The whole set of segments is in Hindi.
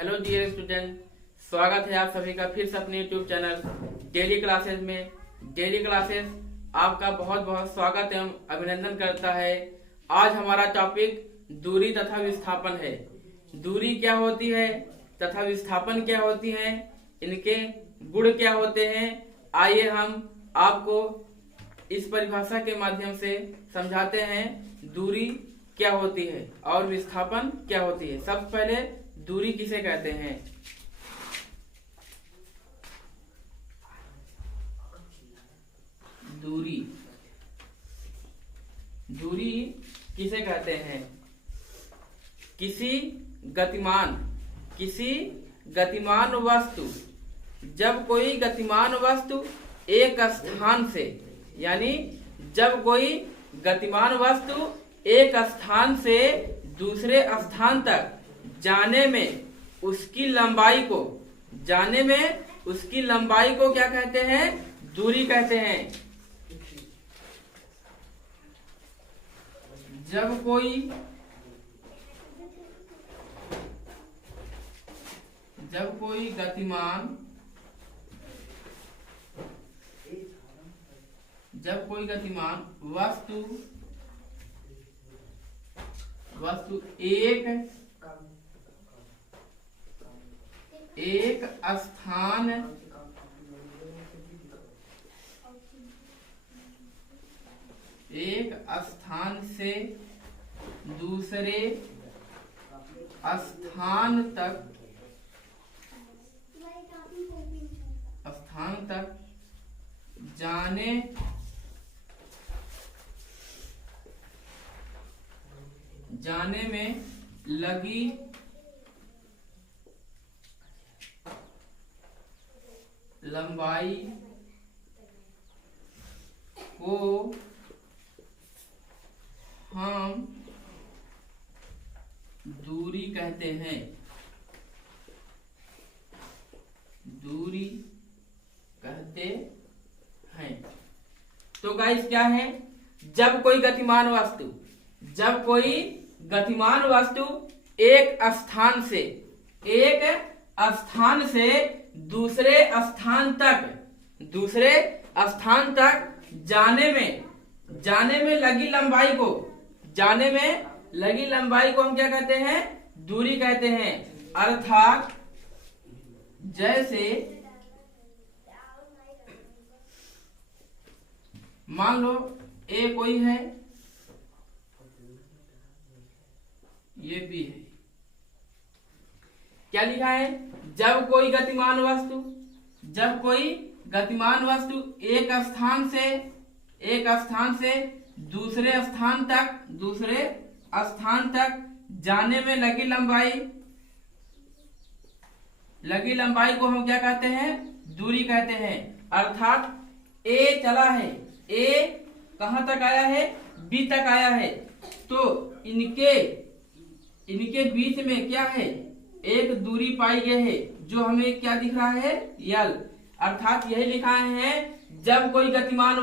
हेलो डियर स्टूडेंट, स्वागत है आप सभी का फिर से अपने यूट्यूब चैनल डेली क्लासेस में। डेली क्लासेस आपका बहुत बहुत स्वागत एवं अभिनंदन करता है। आज हमारा टॉपिक दूरी तथा विस्थापन है। दूरी क्या होती है तथा विस्थापन क्या होती है, इनके गुण क्या होते हैं, आइए हम आपको इस परिभाषा के माध्यम से समझाते हैं। दूरी क्या होती है और विस्थापन क्या होती है। सबसे पहले दूरी किसे कहते हैं। दूरी दूरी किसे कहते हैं। किसी गतिमान वस्तु, जब कोई गतिमान वस्तु एक स्थान से, यानी जब कोई गतिमान वस्तु एक स्थान से दूसरे स्थान तक जाने में उसकी लंबाई को क्या कहते हैं, दूरी कहते हैं। जब कोई गतिमान वस्तु एक स्थान से दूसरे स्थान तक जाने में लगी लंबाई को हम दूरी कहते हैं। तो गाइस क्या है, जब कोई गतिमान वस्तु एक स्थान से दूसरे स्थान तक जाने में लगी लंबाई को हम क्या कहते हैं, दूरी कहते हैं। अर्थात जैसे मान लो ए कोई है, ये बी है। क्या लिखा है, जब कोई गतिमान वस्तु एक स्थान से दूसरे स्थान तक जाने में लगी लंबाई को हम क्या कहते हैं, दूरी कहते हैं। अर्थात ए चला है, ए कहां तक आया है, बी तक आया है, तो इनके बीच में क्या है, एक दूरी पाई गई है, जो हमें क्या दिख रहा है, यल। अर्थात यही लिखा है, जब कोई गतिमान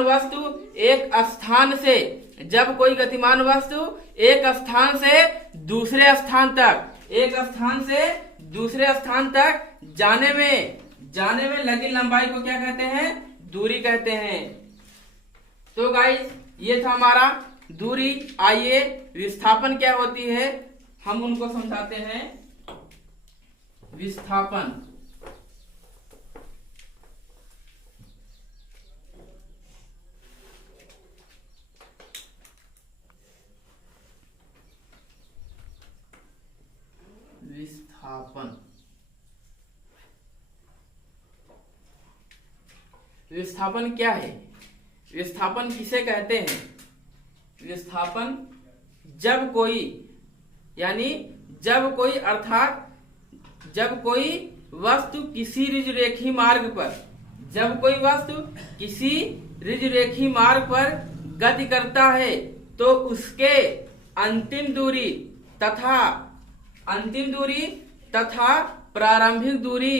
वस्तु एक स्थान से दूसरे स्थान तक जाने में लगी लंबाई को क्या कहते हैं, दूरी कहते हैं। तो गाइस ये था हमारा दूरी। आइए विस्थापन क्या होती है हम उनको समझाते हैं। विस्थापन विस्थापन क्या है, विस्थापन किसे कहते हैं। विस्थापन जब कोई वस्तु किसी ऋजुरेखी मार्ग पर गति करता है, तो उसके अंतिम दूरी तथा प्रारंभिक दूरी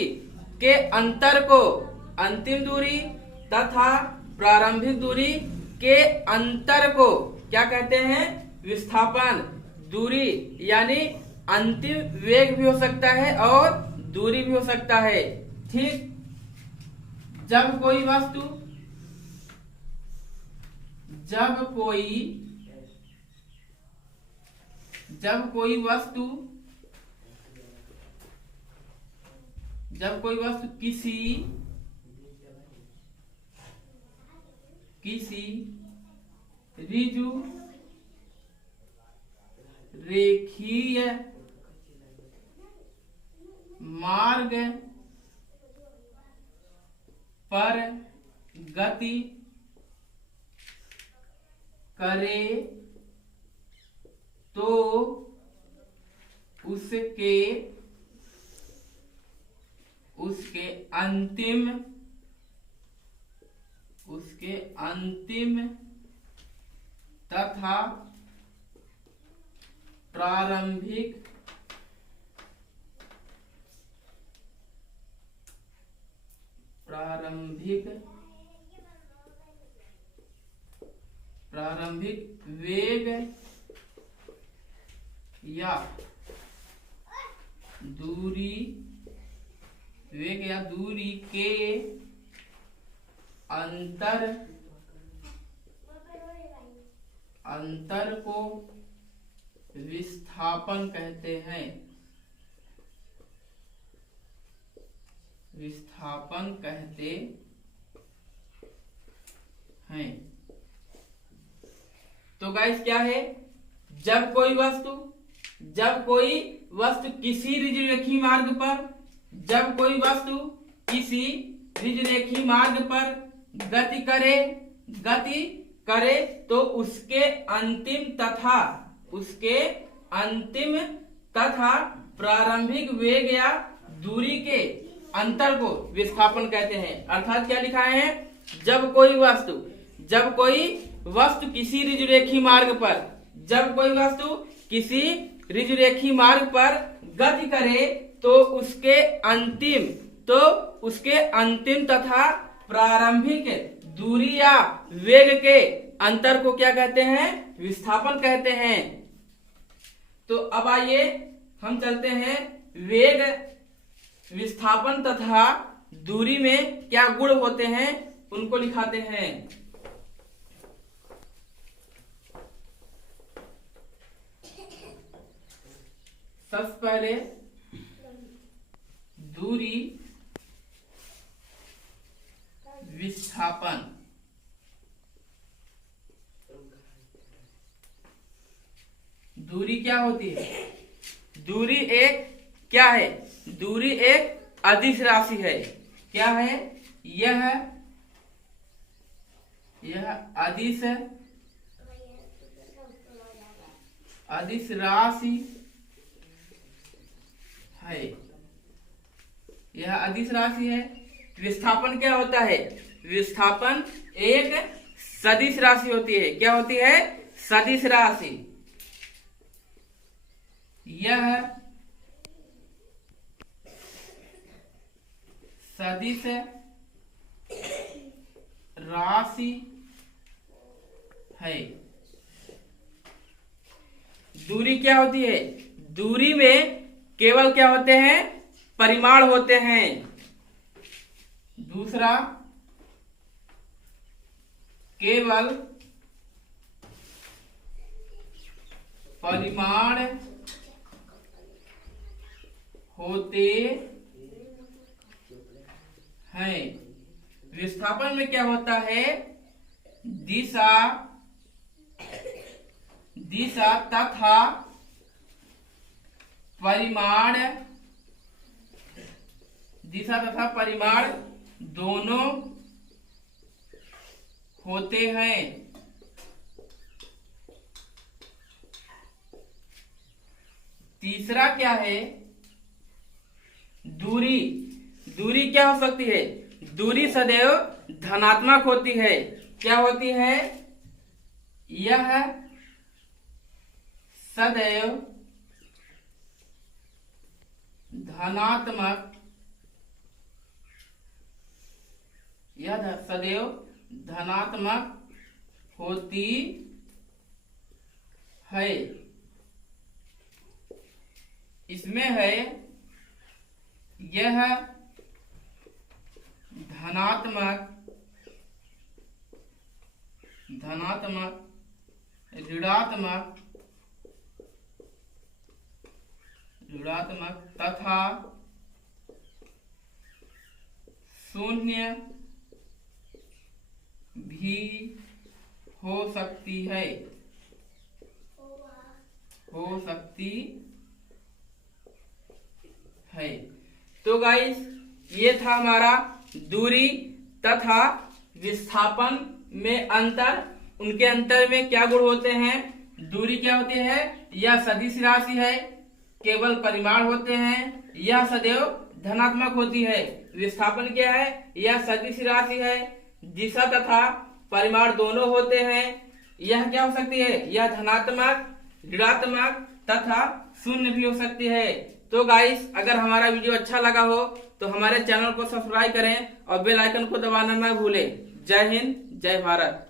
के अंतर को क्या कहते हैं, विस्थापन। दूरी यानी अंतिम वेग भी हो सकता है और दूरी भी हो सकता है। ठीक, जब कोई वस्तु किसी ऋजु रेखीय मार्ग पर गति करे तो उसके अंतिम तथा प्रारंभिक वेग या दूरी के अंतर को विस्थापन कहते हैं। तो गाइस क्या है, जब कोई वस्तु किसी ऋजुरेखी मार्ग पर गति करे तो उसके अंतिम तथा प्रारंभिक वेग या दूरी के अंतर को विस्थापन कहते हैं। अर्थात क्या लिखा है, जब कोई वस्तु किसी ऋजुरेखी मार्ग पर गति करे तो उसके अंतिम तथा प्रारंभिक दूरी या वेग के अंतर को क्या कहते हैं, विस्थापन कहते हैं। तो अब आइए हम चलते हैं वेग, विस्थापन तथा दूरी में क्या गुण होते हैं उनको लिखाते हैं। सबसे पहले दूरी, विस्थापन। दूरी क्या होती है? दूरी एक अदिश राशि है। क्या है? यह अदिश राशि है। यह अदिश राशि है। विस्थापन क्या होता है? विस्थापन एक सदिश राशि होती है। क्या होती है? सदिश राशि। यह सदिश राशि है। दूरी क्या होती है? दूरी में केवल क्या होते हैं? परिमाण होते हैं। दूसरा, केवल परिमाण होते हैं। विस्थापन में क्या होता है? दिशा तथा परिमाण दोनों होते हैं। तीसरा क्या है? दूरी क्या हो सकती है? दूरी सदैव धनात्मक होती है। क्या होती है? यह सदैव धनात्मक होती है। इसमें है यह धनात्मक ऋणात्मक तथा शून्य भी हो सकती है। तो गाइस, ये था हमारा दूरी तथा विस्थापन में अंतर। उनके अंतर में क्या गुण होते हैं? दूरी क्या होती है? यह सदिश राशि है, केवल परिमाण होते हैं, यह सदैव धनात्मक होती है। विस्थापन क्या है? यह सदिश राशि है, दिशा तथा परिमाण दोनों होते हैं। यह क्या हो सकती है? यह धनात्मक, ऋणात्मक तथा शून्य भी हो सकती है। तो गाइस, अगर हमारा वीडियो अच्छा लगा हो तो हमारे चैनल को सब्सक्राइब करें और बेल आइकन को दबाना ना भूलें। जय हिंद, जय भारत।